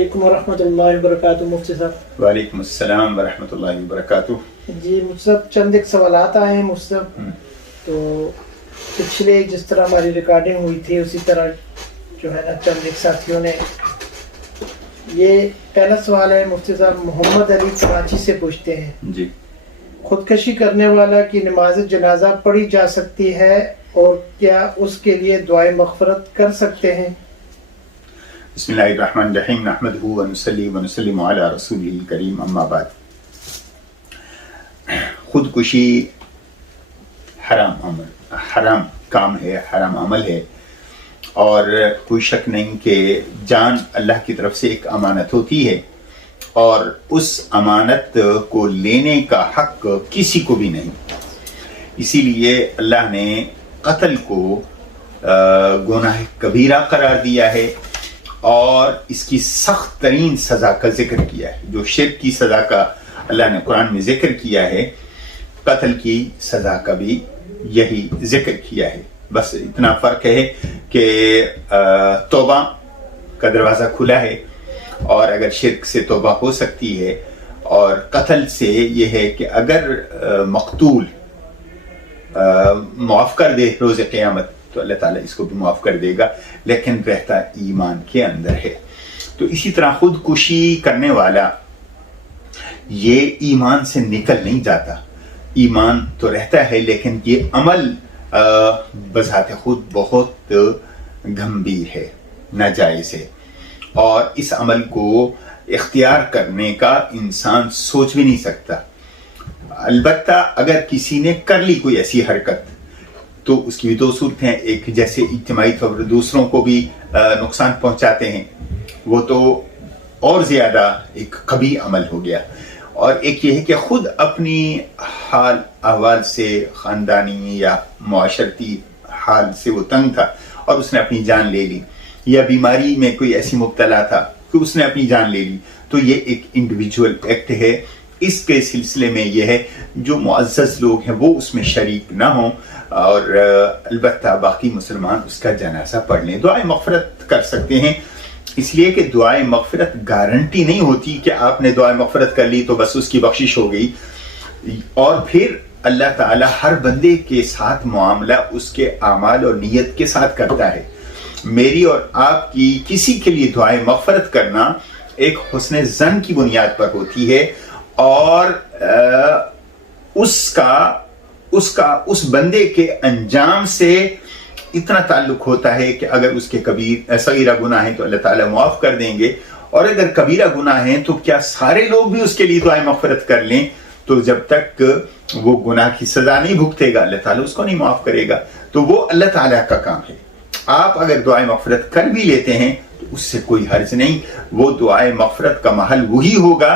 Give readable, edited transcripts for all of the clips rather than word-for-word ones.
علیکم ورحمۃ اللہ وبرکاتہ مفتی صاحب۔ وعلیکم السلام ورحمۃ اللہ وبرکاتہ۔ جی مفتی صاحب چند ایک سوالات آئے ہیں مفتی صاحب، تو پچھلے جس طرح ہماری ریکارڈنگ ہوئی تھی اسی طرح جو ہے نا چند ایک ساتھیوں نے، یہ پہلا سوال ہے مفتی صاحب، محمد علی کراچی سے پوچھتے ہیں جی، خودکشی کرنے والا کی نماز جنازہ پڑھی جا سکتی ہے اور کیا اس کے لیے دعائے مغفرت کر سکتے ہیں؟ بسم اللہ الرحمن الرحیم، نحمدہ ونصلی ونسلم علی رسولہ الکریم، اما بعد۔ خودکشی حرام کام ہے، حرام عمل ہے، اور کوئی شک نہیں کہ جان اللہ کی طرف سے ایک امانت ہوتی ہے، اور اس امانت کو لینے کا حق کسی کو بھی نہیں۔ اسی لیے اللہ نے قتل کو گناہ کبیرہ قرار دیا ہے اور اس کی سخت ترین سزا کا ذکر کیا ہے۔ جو شرک کی سزا کا اللہ نے قرآن میں ذکر کیا ہے، قتل کی سزا کا بھی یہی ذکر کیا ہے۔ بس اتنا فرق ہے کہ توبہ کا دروازہ کھلا ہے، اور اگر شرک سے توبہ ہو سکتی ہے، اور قتل سے یہ ہے کہ اگر مقتول معاف کر دے روز قیامت تو اللہ تعالیٰ اس کو بھی معاف کر دے گا، لیکن رہتا ایمان کے اندر ہے۔ تو اسی طرح خودکشی کرنے والا یہ ایمان سے نکل نہیں جاتا، ایمان تو رہتا ہے، لیکن یہ عمل بذات خود بہت گمبھیر ہے، ناجائز ہے، اور اس عمل کو اختیار کرنے کا انسان سوچ بھی نہیں سکتا۔ البتہ اگر کسی نے کر لی کوئی ایسی حرکت تو اس کی بھی دو صورتیں ہیں، ایک جیسے اجتماعی طور پر دوسروں کو بھی نقصان پہنچاتے ہیں، وہ تو اور زیادہ ایک قبیح عمل ہو گیا، اور ایک یہ ہے کہ خود اپنی حال احوال سے، خاندانی یا معاشرتی حال سے وہ تنگ تھا اور اس نے اپنی جان لے لی، یا بیماری میں کوئی ایسی مبتلا تھا کہ اس نے اپنی جان لے لی، تو یہ ایک انڈیویجول ایکٹ ہے۔ اس کے سلسلے میں یہ ہے جو معزز لوگ ہیں وہ اس میں شریک نہ ہوں، اور البتہ باقی مسلمان اس کا جنازہ پڑھ لیں، دعائے مغفرت کر سکتے ہیں، اس لیے کہ دعائے مغفرت گارنٹی نہیں ہوتی کہ آپ نے دعائے مغفرت کر لی تو بس اس کی بخشش ہو گئی، اور پھر اللہ تعالی ہر بندے کے ساتھ معاملہ اس کے اعمال اور نیت کے ساتھ کرتا ہے۔ میری اور آپ کی کسی کے لیے دعائے مغفرت کرنا ایک حسن ظن کی بنیاد پر ہوتی ہے، اور اس بندے کے انجام سے اتنا تعلق ہوتا ہے کہ اگر اس کے صغیرہ گناہ ہیں تو اللہ تعالیٰ معاف کر دیں گے، اور اگر کبیرہ گناہ ہیں تو کیا سارے لوگ بھی اس کے لیے دعائے مغفرت کر لیں تو جب تک وہ گناہ کی سزا نہیں بھگتے گا اللہ تعالیٰ اس کو نہیں معاف کرے گا۔ تو وہ اللہ تعالیٰ کا کام ہے۔ آپ اگر دعائے مغفرت کر بھی لیتے ہیں تو اس سے کوئی حرج نہیں، وہ دعائے مغفرت کا محل وہی ہوگا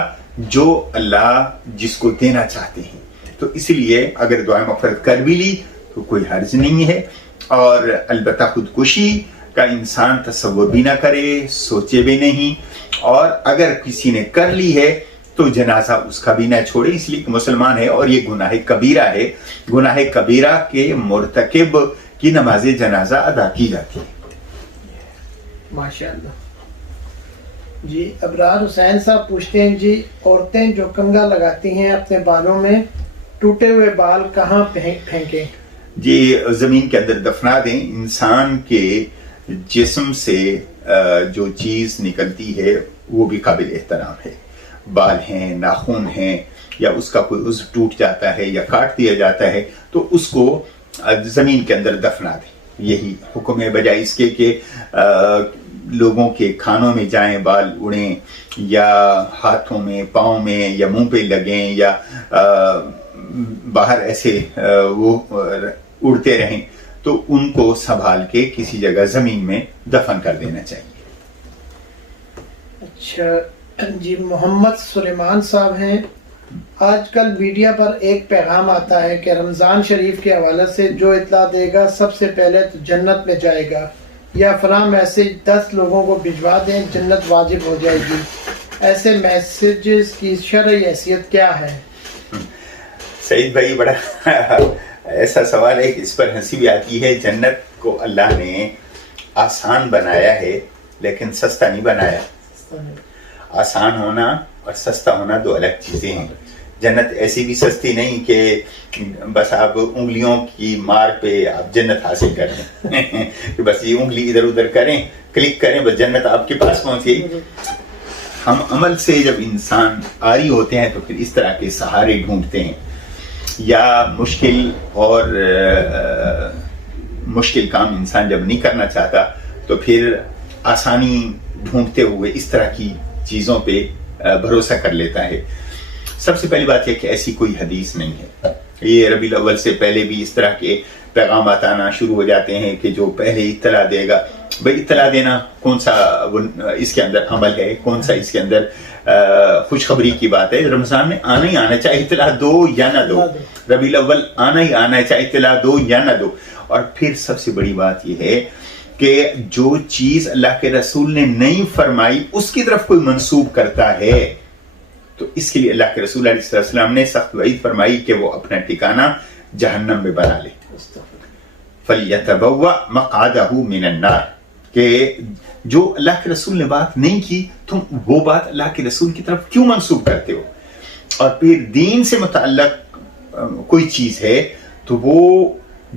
جو اللہ جس کو دینا چاہتے ہیں۔ تو اس لیے اگر دعائے مغفرت کر بھی لی تو کوئی حرج نہیں ہے، اور البتہ خودکشی کا انسان تصور بھی نہ کرے، سوچے بھی نہیں، اور اگر کسی نے کر لی ہے تو جنازہ اس کا بھی نہ چھوڑے، اس لیے کہ مسلمان ہے اور یہ گناہ کبیرہ ہے۔ گناہ کبیرہ کے مرتکب کی نماز جنازہ ادا کی جاتی ہے۔ ماشاءاللہ۔ جی ابرار حسین صاحب پوچھتے ہیں جی، عورتیں جو کنگھا لگاتی ہیں اپنے بالوں میں، ٹوٹے ہوئے بال کہاں پھینکیں؟ جی زمین کے اندر دفنا دیں۔ انسان کے جسم سے جو چیز نکلتی ہے وہ بھی قابل احترام ہے، بال ہیں، ناخن ہیں، یا اس کا کوئی عضو ٹوٹ جاتا ہے یا کاٹ دیا جاتا ہے تو اس کو زمین کے اندر دفنا دیں، یہی حکم ہے، بجائے اس کے کہ لوگوں کے کھانوں میں جائیں بال اڑیں، یا ہاتھوں میں، پاؤں میں، یا منہ پہ لگیں، یا باہر ایسے وہ اڑتے رہیں، تو ان کو سنبھال کے کسی جگہ زمین میں دفن کر دینا چاہیے۔ اچھا جی، محمد سلیمان صاحب ہیں، آج کل میڈیا پر ایک پیغام آتا ہے کہ رمضان شریف کے حوالے سے جو اطلاع دے گا سب سے پہلے تو جنت میں جائے گا، یا فلاں میسج 10 لوگوں کو بھجوا دیں جنت واجب ہو جائے گی، ایسے میسیجز کی شرعی حیثیت کیا ہے؟ سعید بھائی بڑا ایسا سوال ہے کہ اس پر ہنسی بھی آتی ہے۔ جنت کو اللہ نے آسان بنایا ہے لیکن سستا نہیں بنایا۔ آسان ہونا اور سستا ہونا دو الگ چیزیں ہیں. جنت ایسی بھی سستی نہیں کہ بس آپ انگلیوں کی مار پہ آپ جنت حاصل کر لیں کہ بس یہ انگلی ادھر ادھر کریں کلک کریں بس جنت آپ کے پاس پہنچ گئی. ہم عمل سے جب انسان عاری ہوتے ہیں تو پھر اس طرح کے سہارے ڈھونڈتے ہیں, یا مشکل کام انسان جب نہیں کرنا چاہتا تو پھر آسانی ڈھونڈتے ہوئے اس طرح کی چیزوں پہ بھروسہ کر لیتا ہے. سب سے پہلی بات یہ کہ ایسی کوئی حدیث نہیں ہے. یہ ربیع الاول سے پہلے بھی اس طرح کے پیغامات آنا شروع ہو جاتے ہیں کہ جو پہلے اطلاع دے گا. بھائی اطلاع دینا کون سا اس کے اندر عمل ہے, کون سا اس کے اندر خوشخبری کی بات ہے. رمضان میں آنا ہی آنا, چاہے اطلاع دو یا نہ دو. ربیع الاول آنا ہی آنا ہے, چاہے اطلاع دو یا نہ دو. اور پھر سب سے بڑی بات یہ ہے کہ جو چیز اللہ کے رسول نے نہیں فرمائی اس کی طرف کوئی منسوب کرتا ہے تو اس کے لیے اللہ کے رسول علیہ السلام نے سخت وعید فرمائی کہ وہ اپنا ٹھکانہ جہنم میں بنا لے. فَلْيَتَبَوَّأْ مَقْعَدَهُ مِنَ النَّارِ, کہ جو اللہ کے رسول نے بات نہیں کی تم وہ بات اللہ کے رسول کی طرف کیوں منسوب کرتے ہو. اور پھر دین سے متعلق کوئی چیز ہے تو وہ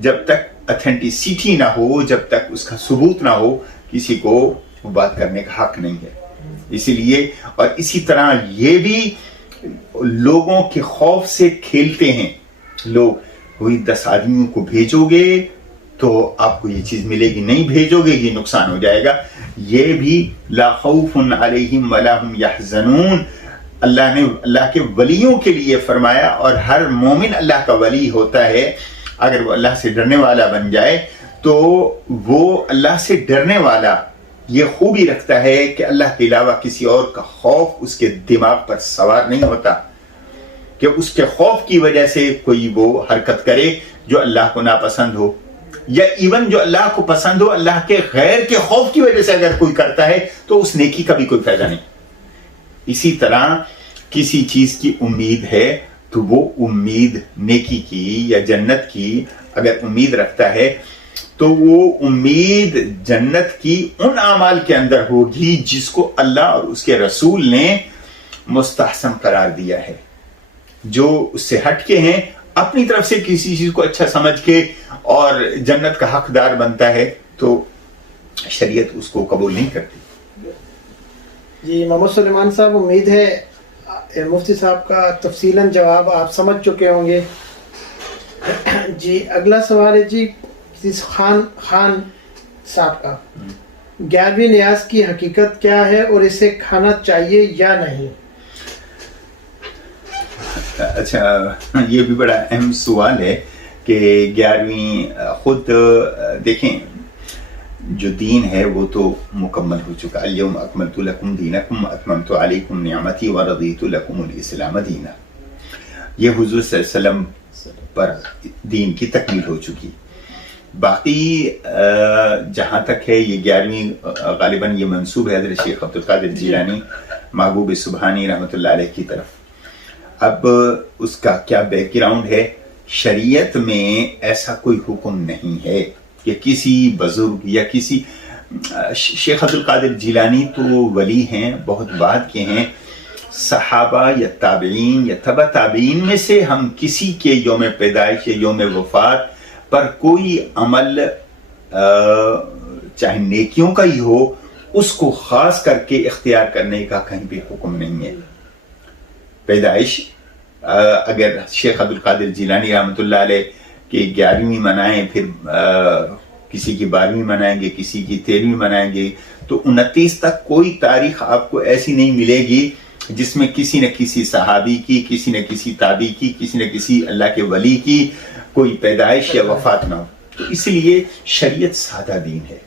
جب تک اتھینٹیسٹی نہ ہو, جب تک اس کا ثبوت نہ ہو, کسی کو وہ بات کرنے کا حق نہیں ہے. اسی لیے اور اسی طرح یہ بھی لوگوں کے خوف سے کھیلتے ہیں لوگ. وہی 10 آدمیوں کو بھیجو گے تو آپ کو یہ چیز ملے گی, نہیں بھیجو گے یہ نقصان ہو جائے گا. یہ بھی لا خوف علیہم ولا هم يحزنون, اللہ نے اللہ کے ولیوں کے لیے فرمایا. اور ہر مومن اللہ کا ولی ہوتا ہے اگر وہ اللہ سے ڈرنے والا بن جائے تو وہ اللہ سے ڈرنے والا یہ خوبی رکھتا ہے کہ اللہ کے علاوہ کسی اور کا خوف اس کے دماغ پر سوار نہیں ہوتا, کہ اس کے خوف کی وجہ سے کوئی وہ حرکت کرے جو اللہ کو ناپسند ہو, یا ایون جو اللہ کو پسند ہو اللہ کے غیر کے خوف کی وجہ سے اگر کوئی کرتا ہے تو اس نیکی کا بھی کوئی فائدہ نہیں. اسی طرح کسی چیز کی امید ہے تو وہ امید نیکی کی یا جنت کی اگر امید رکھتا ہے تو وہ امید جنت کی ان اعمال کے اندر ہوگی جس کو اللہ اور اس کے رسول نے مستحسن قرار دیا ہے. جو اس سے ہٹ کے ہیں اپنی طرف سے کسی چیز کو اچھا سمجھ کے اور جنت کا حقدار بنتا ہے تو شریعت اس کو قبول نہیں کرتی. جی محمد سلیمان صاحب, امید ہے مفتی صاحب کا تفصیلاً جواب آپ سمجھ چکے ہوں گے. جی اگلا سوال ہے جی خان صاحب کا, 11ویں نیاز کی حقیقت کیا ہے اور اسے کھانا چاہیے یا نہیں؟ اچھا, یہ بھی بڑا اہم سوال ہے کہ 11ویں خود دیکھیں جو دین ہے وہ تو مکمل ہو چکا. الیوم اکملت لکم دینکم اتممت علیکم نعمتی ورضیت لکم الاسلام دینا. یہ حضور صلی اللہ علیہ وسلم پر دین کی تکمیل ہو چکی. باقی جہاں تک ہے یہ 11ویں غالباً یہ منسوب ہے حضرت شیخ عبدالقادر جیلانی محبوب سبحانی رحمۃ اللہ علیہ کی طرف. اب اس کا کیا بیک گراؤنڈ ہے, شریعت میں ایسا کوئی حکم نہیں ہے کہ کسی بزرگ یا کسی شیخ عبدالقادر جیلانی تو ولی ہیں, بہت بعد کے ہیں. صحابہ یا تابعین یا تبع تابعین میں سے ہم کسی کے یوم پیدائش یا یوم وفات پر کوئی عمل چاہے نیکیوں کا ہی ہو اس کو خاص کر کے اختیار کرنے کا کہیں بھی حکم نہیں ہے. پیدائش اگر شیخ عبدالقادر جیلانی رحمۃ اللہ علیہ کی 11ویں منائیں, پھر کسی کی 12ویں منائیں گے, کسی کی 13ویں منائیں گے, تو 29 تک کوئی تاریخ آپ کو ایسی نہیں ملے گی جس میں کسی نہ کسی صحابی کی, کسی نہ کسی تابعی کی, کسی نہ کسی اللہ کے ولی کی کوئی پیدائش یا وفات نہ ہو. تو اس لیے شریعت سادہ دین ہے.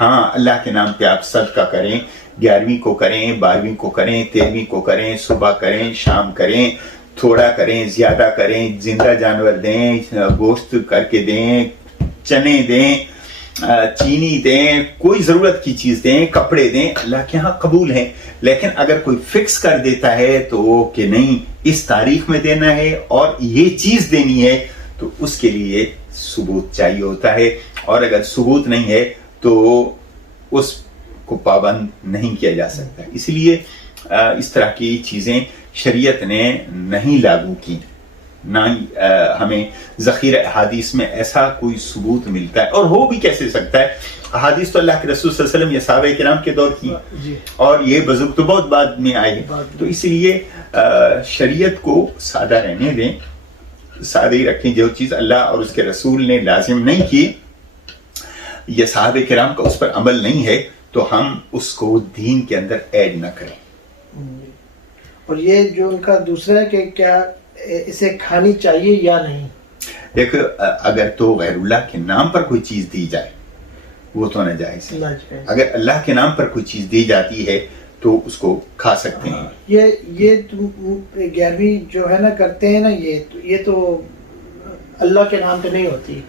ہاں اللہ کے نام پہ آپ صدقہ کریں, 11ویں کو کریں, 12ویں کو کریں, 13ویں کو کریں, صبح کریں, شام کریں, تھوڑا کریں, زیادہ کریں, زندہ جانور دیں, گوشت کر کے دیں, چنے دیں, چینی دیں, کوئی ضرورت کی چیز دیں, کپڑے دیں, اللہ کے ہاں قبول ہیں. لیکن اگر کوئی فکس کر دیتا ہے تو کہ نہیں اس تاریخ میں دینا ہے اور یہ چیز دینی ہے تو اس کے لیے ثبوت چاہیے ہوتا ہے, اور اگر ثبوت نہیں ہے تو اس کو پابند نہیں کیا جا سکتا. اس لیے اس طرح کی چیزیں شریعت نے نہیں لاگو کی، نہ ہمیں ذخیرہ احادیث میں ایسا کوئی ثبوت ملتا ہے، اور ہو بھی کیسے سکتا ہے؟ احادیث تو اللہ کے رسول صلی اللہ علیہ وسلم یا صحابہ کرام کے دور کی، اور یہ بزرگ تو بہت بعد میں آئے، تو اس لیے شریعت کو سادہ رہنے دیں، سادہ ہی رکھیں۔ جو چیز اللہ اور اس کے رسول نے لازم نہیں کی یا صحابہ کرام کا اس پر عمل نہیں ہے تو ہم اس کو دین کے اندر ایڈ نہ کریں۔ اور یہ جو ان کا دوسرا ہے کہ کیا اسے کھانی چاہیے یا نہیں؟ دیکھو، اگر تو غیر اللہ کے نام پر کوئی چیز دی جائے وہ تو ناجائز ہے، اگر اللہ کے نام پر کوئی چیز دی جاتی ہے تو اس کو کھا سکتے ہیں۔ یہ 11ویں جو ہے نا کرتے ہیں نا، یہ تو اللہ کے نام پہ نہیں ہوتی۔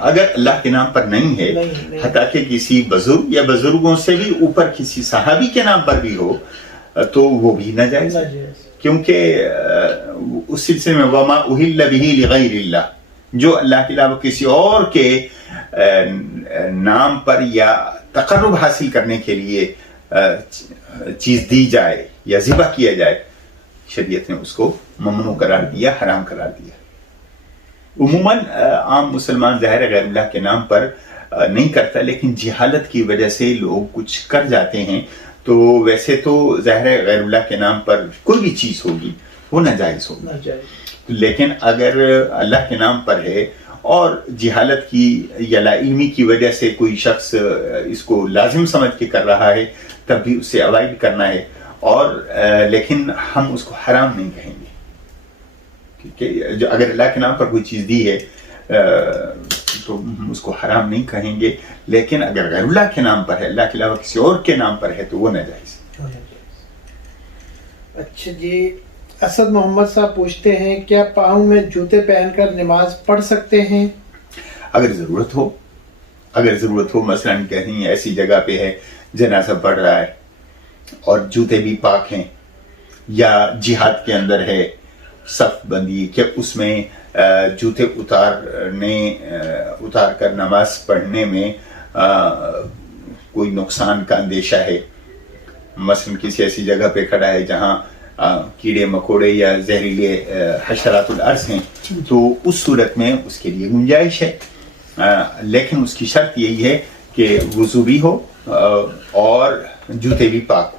اگر اللہ کے نام پر نہیں ہے، حتیٰ کہ کسی بزرگ یا بزرگوں سے بھی اوپر کسی صحابی کے نام پر بھی ہو تو وہ بھی ناجائز ہے، کیونکہ اس سلسلے میں وما اہل بہ لغیر اللہ، جو اللہ کے علاوہ کسی اور کے نام پر یا تقرب حاصل کرنے کے لیے چیز دی جائے یا ذبح کیا جائے، شریعت نے اس کو ممنوع قرار دیا، حرام قرار دیا۔ عموماً عام مسلمان ظاہر غیر اللہ کے نام پر نہیں کرتا، لیکن جہالت کی وجہ سے لوگ کچھ کر جاتے ہیں، تو ویسے تو ظاہر غیر اللہ کے نام پر کوئی بھی چیز ہوگی وہ ناجائز ہوگی، لیکن اگر اللہ کے نام پر ہے اور جہالت کی یا لا علمی کی وجہ سے کوئی شخص اس کو لازم سمجھ کے کر رہا ہے تب بھی اسے اوائڈ کرنا ہے، اور لیکن ہم اس کو حرام نہیں کہیں گے، کیونکہ جو اگر اللہ کے نام پر کوئی چیز دی ہے تو ہم اس کو حرام نہیں کہیں گے، لیکن اگر غیر اللہ کے نام پر ہے، اللہ کے علاوہ کسی اور کے نام پر ہے تو وہ ناجائز ہے۔ اچھا جی، اسد محمد صاحب پوچھتے ہیں کیا پاؤں میں جوتے پہن کر نماز پڑھ سکتے ہیں؟ اگر ضرورت ہو، مثلا کہیں ایسی جگہ پہ ہے جنازہ پڑھ رہا ہے اور جوتے بھی پاک ہیں، یا جہاد کے اندر ہے صف بندی کہ اس میں جوتے اتار کر نماز پڑھنے میں کوئی نقصان کا اندیشہ ہے، مثلا کسی ایسی جگہ پہ کھڑا ہے جہاں کیڑے مکوڑے یا زہریلے حشرات الارض ہیں، تو اس صورت میں اس کے لیے گنجائش ہے، لیکن اس کی شرط یہی ہے کہ وضو بھی ہو اور جوتے بھی پاک ہو۔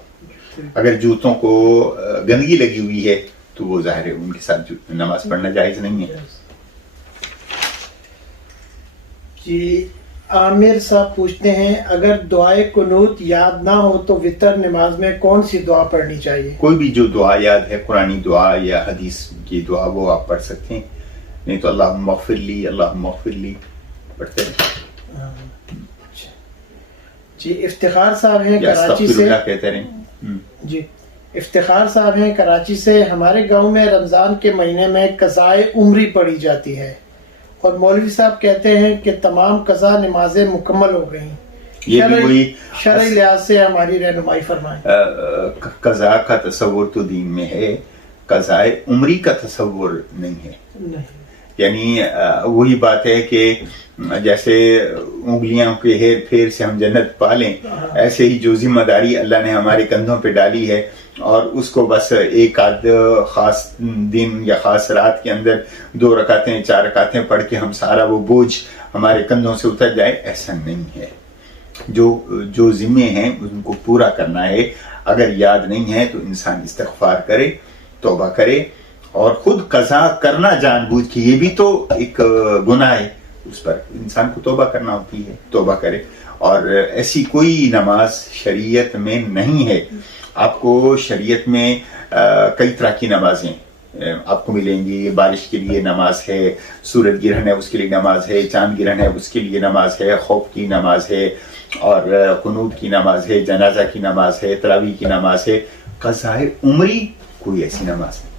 اگر جوتوں کو گندگی لگی ہوئی ہے تو وہ ظاہر ہے ان کے ساتھ نماز پڑھنا جائز نہیں ہے۔ جی، عامر صاحب پوچھتے ہیں اگر دعائے قنوت یاد نہ ہو تو وتر نماز میں کون سی دعا پڑھنی چاہیے؟ کوئی بھی جو دعا یاد ہے، قرآنی دعا یا حدیث کی دعا، وہ آپ پڑھ سکتے ہیں، نہیں تو اللہم اغفر لی پڑھتے ہیں۔ جی، افتخار صاحب ہیں کراچی سے، کہتے رہیں۔ جی، افتخار صاحب ہیں کراچی سے، ہمارے گاؤں میں رمضان کے مہینے میں قضائے عمری پڑھی جاتی ہے اور مولوی صاحب کہتے ہیں کہ تمام قضا نمازیں مکمل ہو گئیں، یہ بھی وہی شرعی لحاظ سے ہماری رہنمائی فرمائیں۔ قضا کا تصور تو دین میں ہے، قضائے عمری کا تصور نہیں ہے۔ یعنی وہی بات ہے کہ جیسے انگلیاں کے ہیر پھیر سے ہم جنت پالیں، ایسے ہی جو ذمہ داری اللہ نے ہمارے کندھوں پہ ڈالی ہے اور اس کو بس ایک آدھ خاص دن یا خاص رات کے اندر 2 رکعتیں 4 رکعتیں پڑھ کے ہم سارا وہ بوجھ ہمارے کندھوں سے اتر جائے، ایسا نہیں ہے۔ جو ذمے ہیں ان کو پورا کرنا ہے۔ اگر یاد نہیں ہے تو انسان استغفار کرے، توبہ کرے، اور خود قضا کرنا جان بوجھ کے یہ بھی تو ایک گناہ ہے، اس پر انسان کو توبہ کرنا ہوتی ہے، توبہ کرے۔ اور ایسی کوئی نماز شریعت میں نہیں ہے۔ آپ کو شریعت میں کئی طرح کی نمازیں آپ کو ملیں گی۔ بارش کے لیے نماز ہے، سورج گرہن ہے اس کے لیے نماز ہے، چاند گرہن ہے اس کے لیے نماز ہے، خوف کی نماز ہے، اور قنوت کی نماز ہے، جنازہ کی نماز ہے، تراویح کی نماز ہے۔ قضائے عمری کوئی ایسی نماز نہیں۔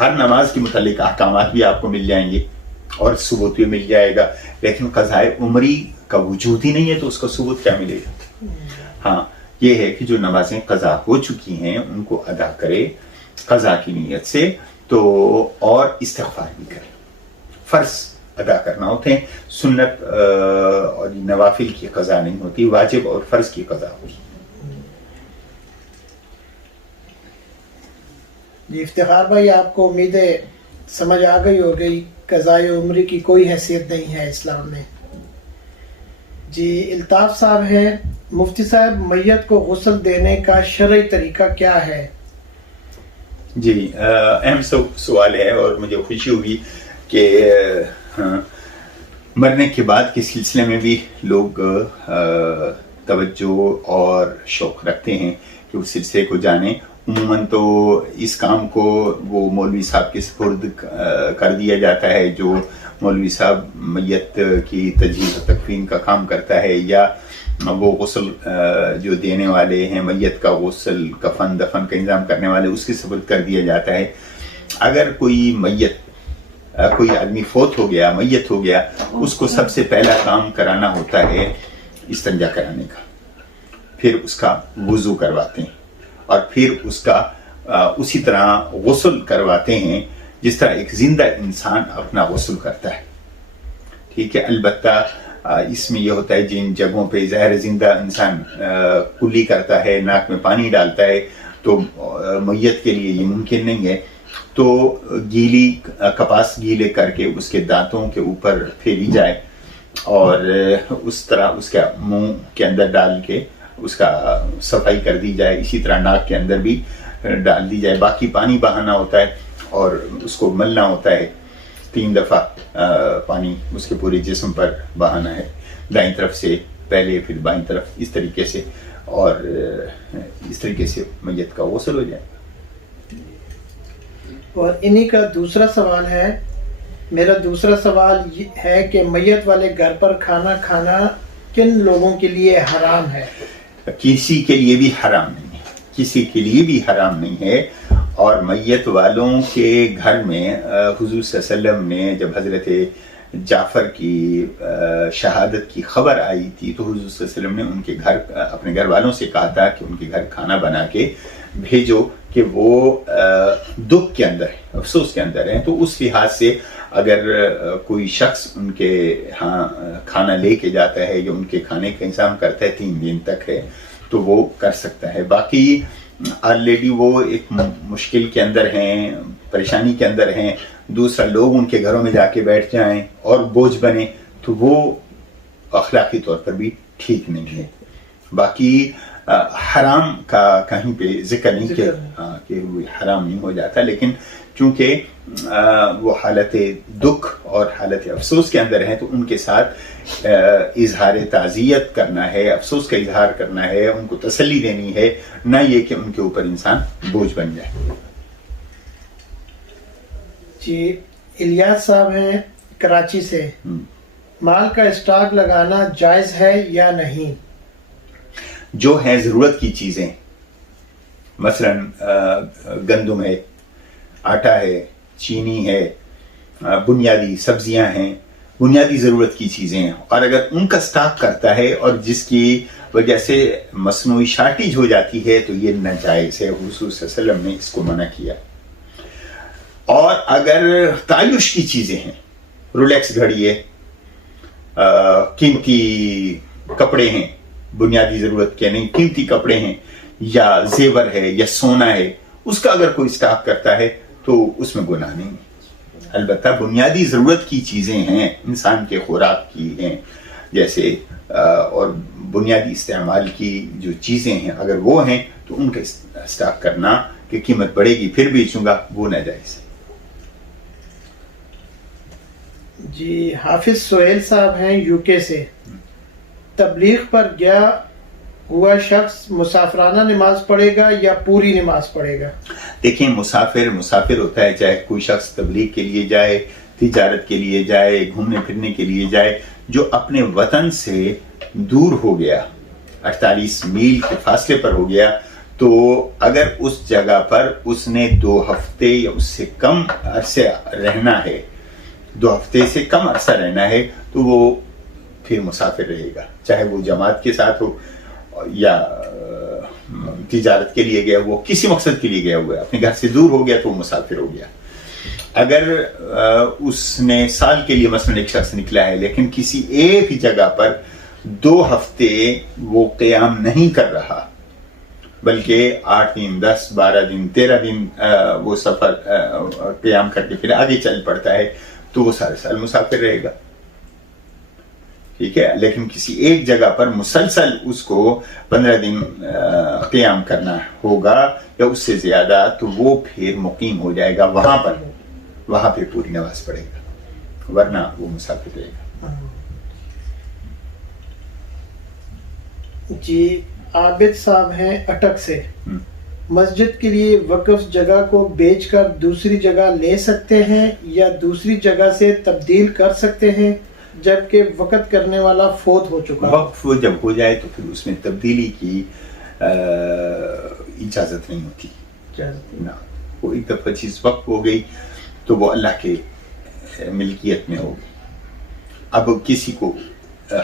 ہر نماز کے متعلق احکامات بھی آپ کو مل جائیں گے اور ثبوت بھی مل جائے گا، لیکن قضائے عمری کا وجود ہی نہیں ہے تو اس کا ثبوت کیا ملے گا؟ ہاں، یہ ہے کہ جو نمازیں قضا ہو چکی ہیں ان کو ادا کرے قضا کی نیت سے، تو اور استغفار بھی کرے۔ فرض ادا کرنا ہوتے ہیں، سنت اور نوافل کی قضا نہیں ہوتی، واجب اور فرض کی قضا ہوتی ہے۔ جی افتخار بھائی، آپ کو امید ہے سمجھ آ گئی ہوگی قضائے عمری کی کوئی حیثیت نہیں ہے اسلام میں۔ جی الطاف صاحب ہیں، مفتی صاحب میت کو غسل دینے کا شرعی طریقہ کیا ہے؟ جی اہم سوال ہے، اور مجھے خوشی ہوئی کہ مرنے کے بعد کے سلسلے میں بھی لوگ توجہ اور شوق رکھتے ہیں کہ اس سلسلے کو جانیں۔ عموماً تو اس کام کو وہ مولوی صاحب کے سپرد کر دیا جاتا ہے، جو مولوی صاحب میت کی تجہیز و تکفین کا کام کرتا ہے، یا وہ غسل جو دینے والے ہیں، میت کا غسل کفن دفن کا انتظام کرنے والے، اس کے سپرد کر دیا جاتا ہے۔ اگر کوئی آدمی فوت ہو گیا، میت ہو گیا، اس کو سب سے پہلا کام کرانا ہوتا ہے استنجا کرانے کا، پھر اس کا وضو کرواتے ہیں، اور پھر اس کا اسی طرح غسل کرواتے ہیں جس طرح ایک زندہ انسان اپنا غسل کرتا ہے۔ ٹھیک ہے، البتہ اس میں یہ ہوتا ہے جن جگہوں پہ ظاہر زندہ انسان کلی کرتا ہے، ناک میں پانی ڈالتا ہے، تو میت کے لیے یہ ممکن نہیں ہے، تو گیلی کپاس گیلے کر کے اس کے دانتوں کے اوپر پھیری جائے، اور اس طرح اس کا منہ کے اندر ڈال کے اس کا صفائی کر دی جائے، اسی طرح ناک کے اندر بھی ڈال دی جائے۔ باقی پانی بہانا ہوتا ہے اور اس کو ملنا ہوتا ہے، 3 دفعہ پانی اس کے پورے جسم پر بہانا ہے، دائیں طرف سے پہلے، پھر بائیں طرف، اس طریقے سے، اور اس طریقے سے میت کا غسل ہو جائے۔ اور انہی کا دوسرا سوال ہے، میرا دوسرا سوال یہ ہے کہ میت والے گھر پر کھانا کھانا کن لوگوں کے لیے حرام ہے؟ کسی کے لیے بھی حرام نہیں ہے، کسی کے لیے بھی حرام نہیں ہے۔ اور میت والوں کے گھر میں حضور صلی اللہ علیہ وسلم نے جب حضرت جعفر کی شہادت کی خبر آئی تھی، تو حضور صلی اللہ علیہ وسلم نے ان کے گھر اپنے گھر والوں سے کہا تھا کہ ان کے گھر کھانا بنا کے بھیجو، کہ وہ دکھ کے اندر ہیں، افسوس کے اندر ہیں۔ تو اس لحاظ سے اگر کوئی شخص ان کے ہاں کھانا لے کے جاتا ہے یا ان کے کھانے کا انتظام کرتا ہے، 3 دن تک ہے، تو وہ کر سکتا ہے۔ باقی آلریڈی وہ ایک مشکل کے اندر ہیں، پریشانی کے اندر ہیں، دوسرا لوگ ان کے گھروں میں جا کے بیٹھ جائیں اور بوجھ بنے، تو وہ اخلاقی طور پر بھی ٹھیک نہیں ہے۔ باقی حرام کا کہیں پہ ذکر نہیں کہ وہ حرام نہیں ہو جاتا، لیکن چونکہ وہ حالت دکھ اور حالت افسوس کے اندر ہیں، تو ان کے ساتھ اظہار تعزیت کرنا ہے، افسوس کا اظہار کرنا ہے، ان کو تسلی دینی ہے، نہ یہ کہ ان کے اوپر انسان بوجھ بن جائے۔ جی الیاس صاحب ہیں کراچی سے، مال کا اسٹاک لگانا جائز ہے یا نہیں؟ جو ہے ضرورت کی چیزیں، مثلا گندم ہے، آٹا ہے، چینی ہے، بنیادی سبزیاں ہیں، بنیادی ضرورت کی چیزیں ہیں، اور اگر ان کا اسٹاک کرتا ہے اور جس کی وجہ سے مصنوعی شارٹیج ہو جاتی ہے، تو یہ ناجائز ہے۔ حضور صلی اللہ علیہ وسلم نے اس کو منع کیا۔ اور اگر تعیش کی چیزیں ہیں، رولیکس گھڑی ہے، قیمتی کپڑے ہیں، بنیادی ضرورت کے نہیں، قیمتی کپڑے ہیں، یا زیور ہے یا سونا ہے، اس کا اگر کوئی اسٹاک کرتا ہے تو اس میں گناہ نہیں ہے۔ البتہ بنیادی ضرورت کی چیزیں ہیں، انسان کے خوراک کی ہیں جیسے، اور بنیادی استعمال کی جو چیزیں ہیں، اگر وہ ہیں تو ان کا اسٹاک کرنا کہ قیمت بڑھے گی پھر بیچوں گا، وہ ناجائز ہے۔ جی حافظ سہیل صاحب ہیں یو کے سے، تبلیغ پر گیا ہوا شخص مسافرانہ نماز پڑھے گا یا پوری نماز پڑھے گا؟ دیکھیں، مسافر ہوتا ہے، چاہے کوئی شخص تبلیغ کے لیے جائے، تجارت کے لیے جائے، گھومنے پھرنے کے لیے جائے، جو اپنے وطن سے دور ہو گیا، 48 میل کے فاصلے پر ہو گیا، تو اگر اس جگہ پر اس نے 2 ہفتے یا اس سے کم عرصے رہنا ہے، 2 ہفتے سے کم عرصہ رہنا ہے، تو وہ پھر مسافر رہے گا، چاہے وہ جماعت کے ساتھ ہو یا تجارت کے لیے گیا، وہ کسی مقصد کے لیے گیا ہوا ہے، اپنے گھر سے دور ہو گیا تو وہ مسافر ہو گیا۔ اگر اس نے سال کے لیے مثلا ایک شخص نکلا ہے، لیکن کسی ایک جگہ پر 2 ہفتے وہ قیام نہیں کر رہا، بلکہ 8 دن 10 12 دن 13 دن وہ سفر قیام کر کے پھر آگے چل پڑتا ہے تو وہ سارے سال مسافر رہے گا. ٹھیک ہے. لیکن کسی ایک جگہ پر مسلسل اس کو 15 دن قیام کرنا ہوگا یا اس سے زیادہ تو وہ پھر مقیم ہو جائے گا وہاں پہ پوری نماز پڑھے گا, ورنہ وہ مسافر رہے گا. جی عابد صاحب ہیں اٹک سے, مسجد کے لیے وقف جگہ کو بیچ کر دوسری جگہ لے سکتے ہیں یا دوسری جگہ سے تبدیل کر سکتے ہیں جبکہ وقت کرنے والا فوت ہو چکا؟ وقف جب ہو جائے تو پھر اس میں تبدیلی کی اجازت نہیں ہوتی نا. وہ ایک دفعہ چیز وقف ہو گئی تو وہ اللہ کے ملکیت میں ہوگی. اب کسی کو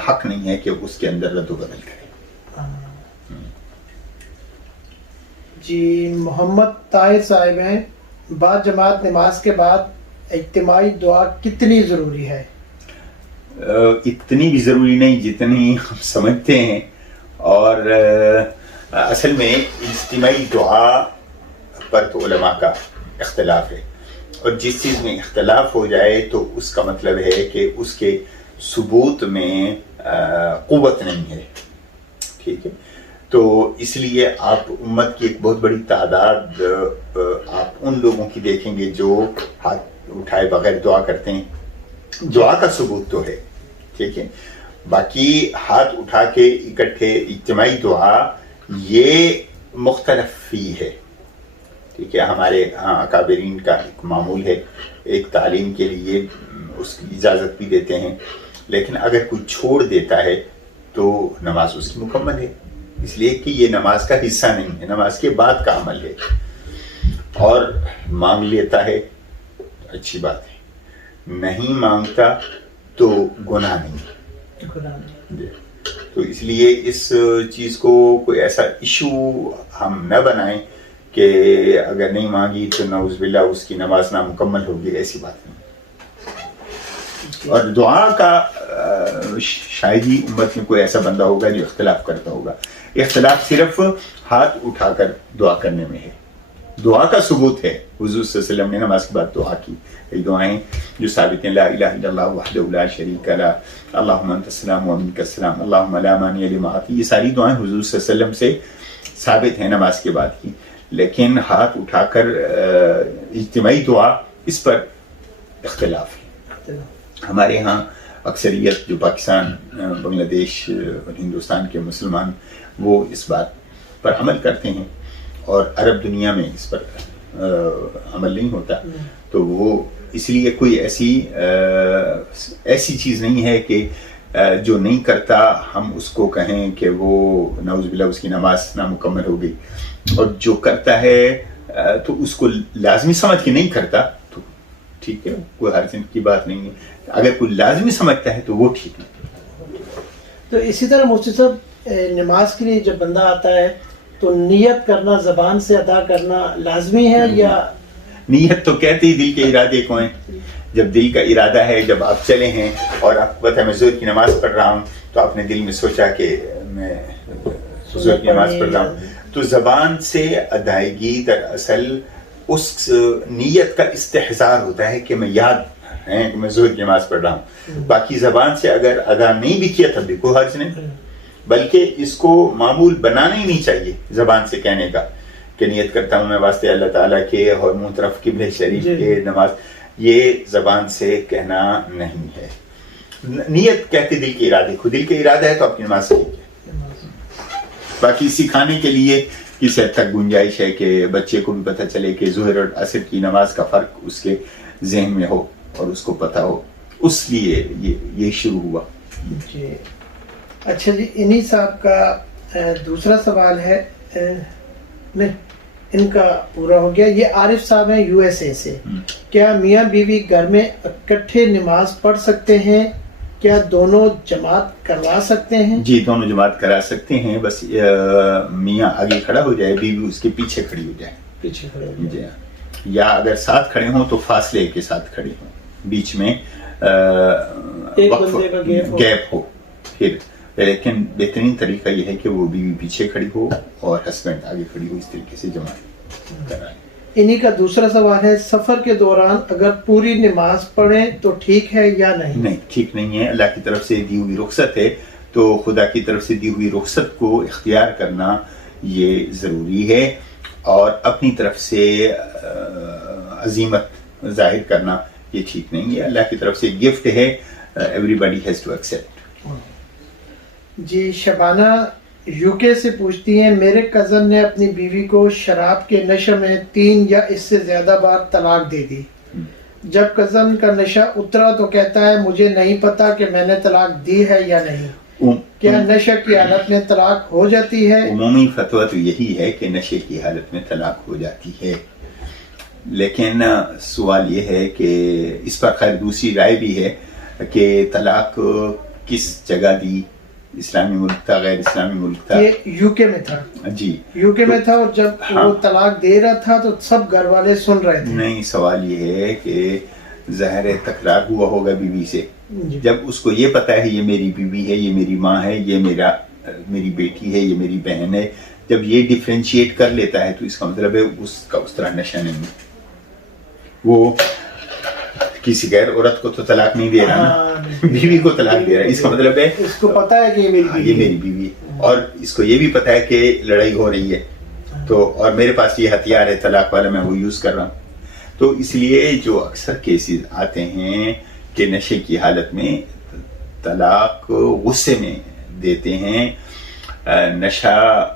حق نہیں ہے کہ اس کے اندر رد و بدل کرے. جی محمد طاہر صاحب ہیں, با جماعت نماز کے بعد اجتماعی دعا کتنی ضروری ہے؟ اتنی بھی ضروری نہیں جتنی ہم سمجھتے ہیں, اور اصل میں اجتماعی دعا پر تو علماء کا اختلاف ہے, اور جس چیز میں اختلاف ہو جائے تو اس کا مطلب ہے کہ اس کے ثبوت میں قوت نہیں ہے. ٹھیک ہے. تو اس لیے آپ امت کی ایک بہت بڑی تعداد آپ ان لوگوں کی دیکھیں گے جو ہاتھ اٹھائے بغیر دعا کرتے ہیں. دعا کا ثبوت تو ہے, ٹھیک ہے, باقی ہاتھ اٹھا کے اکٹھے اجتماعی دعا یہ مختلف فی ہے. ٹھیک ہے. ہمارے ہاں اکابرین کا ایک معمول ہے, ایک تعلیم کے لیے اس کی اجازت بھی دیتے ہیں, لیکن اگر کوئی چھوڑ دیتا ہے تو نماز اس کی مکمل ہے, اس لیے کہ یہ نماز کا حصہ نہیں ہے, نماز کے بعد کا عمل ہے. اور مانگ لیتا ہے اچھی بات ہے, نہیں مانگتا تو گناہ نہیں. تو اس لیے اس چیز کو کوئی ایسا ایشو ہم نہ بنائیں کہ اگر نہیں مانگی تو نعوذ باللہ اس کی نماز نامکمل ہوگی, ایسی بات نہیں. اور دعا کا شاید ہی امت میں کوئی ایسا بندہ ہوگا جو اختلاف کرتا ہوگا. اختلاف صرف ہاتھ اٹھا کر دعا کرنے میں ہے. دعا کا ثبوت ہے, حضور صلی اللہ علیہ وسلم نے نماز کے بعد دعا کی. کئی دعائیں جو ثابت ہیں, لا الہ الا اللہ وحدہ لا شریک لہ, اللہم انت السلام و منک السلام, اللہم لا مانع لما اعطیت, یہ ساری دعائیں حضور صلی اللہ علیہ وسلم سے ثابت ہیں نماز کے بعد کی. لیکن ہاتھ اٹھا کر اجتماعی دعا اس پر اختلاف ہے. ہمارے ہاں اکثریت جو پاکستان, بنگلہ دیش اور ہندوستان کے مسلمان وہ اس بات پر عمل کرتے ہیں, اور عرب دنیا میں اس پر عمل نہیں ہوتا. تو وہ اس لیے کوئی ایسی چیز نہیں ہے کہ جو نہیں کرتا ہم اس کو کہیں کہ وہ نعوذ باللہ اس کی نماز نامکمل ہو گئی, اور جو کرتا ہے تو اس کو لازمی سمجھ کے نہیں کرتا تو ٹھیک ہے, کوئی حرج کی بات نہیں ہے. اگر کوئی لازمی سمجھتا ہے تو وہ ٹھیک ہے. تو اسی طرح مفتی صاحب نماز کے لیے جب بندہ آتا ہے تو نیت کرنا, زبان سے ادا کرنا لازمی ہے یا؟ نیت تو کہتے ہی دل کے ارادے کو ہیں. جب دل کا ارادہ ہے, جب آپ چلے ہیں اور آپ کو پتہ ہے میں ظہر کی نماز پڑھ رہا ہوں, تو آپ نے دل میں سوچا کہ میں ظہر کی نماز پڑھ رہا ہوں, تو زبان سے ادائیگی دراصل اس نیت کا استحضار ہوتا ہے کہ میں یاد ہے کہ میں ظہر کی نماز پڑھ رہا ہوں. باقی زبان سے اگر ادا نہیں بھی کیا تب بھی کوئی حرج نہیں, بلکہ اس کو معمول بنانا ہی نہیں چاہیے زبان سے کہنے کا کہ نیت کرتا ہوں میں واسطے اللہ تعالیٰ کے اور منہ طرف قبلہ شریف کے نماز. یہ زبان سے کہنا نہیں ہے. نیت کہتے دل کے ارادے کو, دل کے ارادہ ہے تو آپ کی نماز صحیح ہے. باقی سکھانے کے لیے کس حد تک گنجائش ہے کہ بچے کو بھی پتہ چلے کہ ظہر اور عصر کی نماز کا فرق اس کے ذہن میں ہو اور اس کو پتہ ہو, اس لیے یہ شروع ہوا. جی اچھا جی, انہی صاحب کا دوسرا سوال ہے, نہیں ان کا پورا ہو گیا. یہ عارف صاحب ہیں یو ایس اے سے, کیا میاں بیوی گھر میں اکٹھے نماز پڑھ سکتے ہیں؟ کیا دونوں جماعت کروا سکتے ہیں؟ جی دونوں جماعت کرا سکتے ہیں, بس میاں آگے کھڑا ہو جائے, بیوی اس کے پیچھے کھڑی ہو جائے. پیچھے کھڑے ہو جائے, یا اگر ساتھ کھڑے ہوں تو فاصلے کے ساتھ کھڑے ہوں, بیچ میں وقف گیپ ہو, پھر لیکن بہترین طریقہ یہ ہے کہ وہ بیوی پیچھے کھڑی ہو اور ہسبینڈ آگے کھڑی ہو، اس طریقے سے جمع کرائیں۔ انہی کا دوسرا سوال ہے، سفر کے دوران اگر پوری نماز پڑھیں تو ٹھیک ہے یا نہیں؟ نہیں، ٹھیک نہیں ہے، اللہ کی طرف سے دی ہوئی رخصت ہے، تو خدا کی طرف سے دی ہوئی رخصت کو اختیار کرنا یہ ضروری ہے، اور اپنی طرف سے عزیمت ظاہر کرنا یہ ٹھیک نہیں ہے۔ اللہ کی طرف سے گفٹ ہے، everybody has to accept. جی شبانہ یو کے سے پوچھتی ہیں، میرے کزن نے اپنی بیوی کو شراب کے نشے میں 3 یا اس سے زیادہ بار طلاق دے دی۔ جب کزن کا نشہ اترا تو کہتا ہے مجھے نہیں پتا کہ میں نے طلاق دی ہے یا نہیں، کیا نشہ کی حالت میں طلاق ہو جاتی ہے؟ عمومی فتویٰ تو یہی ہے کہ نشے کی حالت میں طلاق ہو جاتی ہے، لیکن سوال یہ ہے کہ اس پر خیر دوسری رائے بھی ہے کہ طلاق کس جگہ دی، اسلامی ملک تھا، غیر اسلامی ملک تھا؟ یہ یو کے میں تھا۔ جی یو کے میں تھا، اور جب وہ طلاق دے رہا تھا تو سب گھر والے سن رہے تھے۔ نہیں، سوال یہ ہے کہ ظاہر تکرار ہوا ہوگا بیوی سے، جب اس کو یہ پتا ہے یہ میری بیوی ہے، یہ میری ماں ہے، یہ میری بیٹی ہے، یہ میری بہن ہے، جب یہ ڈیفرینشیٹ کر لیتا ہے تو اس کا مطلب ہے اس کا اس طرح نشہ نہیں ہے، وہ کسی غیر عورت کو تو طلاق نہیں دے رہا نا، بیوی کو طلاق دے رہا ہے، اس کا مطلب ہے اس کو پتا ہے کہ یہ میری بیوی ہے، اور اس کو یہ بھی پتا ہے کہ لڑائی ہو رہی ہے، تو اور میرے پاس یہ ہتھیار ہے طلاق والا، میں وہ یوز کر رہا ہوں۔ تو اس لیے جو اکثر کیسز آتے ہیں کہ نشے کی حالت میں طلاق غصے میں دیتے ہیں، نشہ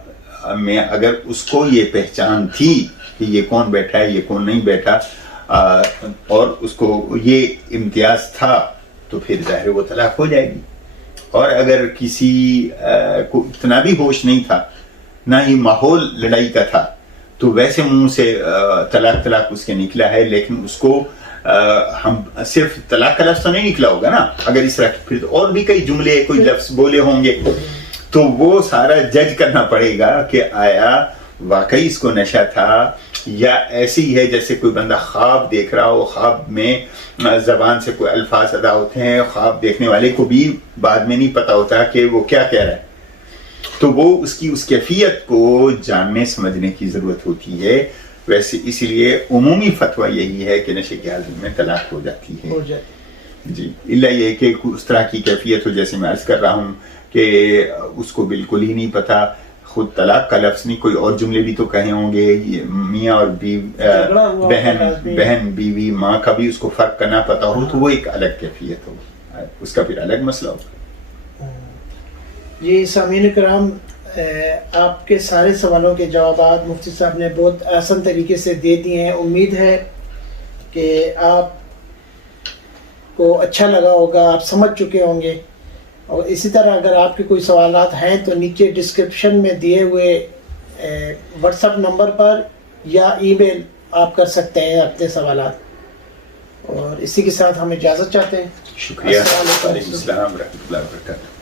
میں اگر اس کو یہ پہچان تھی کہ یہ کون بیٹھا ہے، یہ کون نہیں بیٹھا، اور اس کو یہ امتیاز تھا، تو پھر ظاہر وہ طلاق ہو جائے گی۔ اور اگر کسی کو اتنا بھی ہوش نہیں تھا، نہ ہی ماحول لڑائی کا تھا، تو ویسے منہ سے طلاق اس کے نکلا ہے، لیکن اس کو ہم صرف طلاق کا لفظ تو نہیں نکلا ہوگا نا، اگر اس طرح پھر اور بھی کئی جملے کوئی لفظ بولے ہوں گے، تو وہ سارا جج کرنا پڑے گا کہ آیا واقعی اس کو نشہ تھا، یا ایسے ہی ہے جیسے کوئی بندہ خواب دیکھ رہا ہو، خواب میں زبان سے کوئی الفاظ ادا ہوتے ہیں، خواب دیکھنے والے کو بھی بعد میں نہیں پتا ہوتا کہ وہ کیا کہہ رہا ہے، تو وہ اس کیفیت کو جاننے سمجھنے کی ضرورت ہوتی ہے۔ ویسے اسی لیے عمومی فتویٰ یہی ہے کہ نشے کی حالت میں طلاق ہو جاتی ہے جی، الا یہ کہ اس طرح کی کیفیت ہو جیسے میں عرض کر رہا ہوں کہ اس کو بالکل ہی نہیں پتا، خود طلاق کا لفظ نہیں، کوئی اور جملے بھی تو کہے ہوں گے، میاں اور بہن بیوی ماں کا بھی اس کو فرق کرنا پتا ہو، تو وہ ایک الگ کیفیت ہو، اس کا پھر الگ مسئلہ ہو۔ جی سامعین کرام، آپ کے سارے سوالوں کے جوابات مفتی صاحب نے بہت آسان طریقے سے دے دیے ہیں۔ امید ہے کہ آپ کو اچھا لگا ہوگا، آپ سمجھ چکے ہوں گے، اور اسی طرح اگر آپ کے کوئی سوالات ہیں تو نیچے ڈسکرپشن میں دیے ہوئے واٹس ایپ نمبر پر یا ای میل آپ کر سکتے ہیں اپنے سوالات، اور اسی کے ساتھ ہم اجازت چاہتے ہیں۔ شکریہ، وعلیکم السلام ورحمۃ اللہ وبرکاتہ۔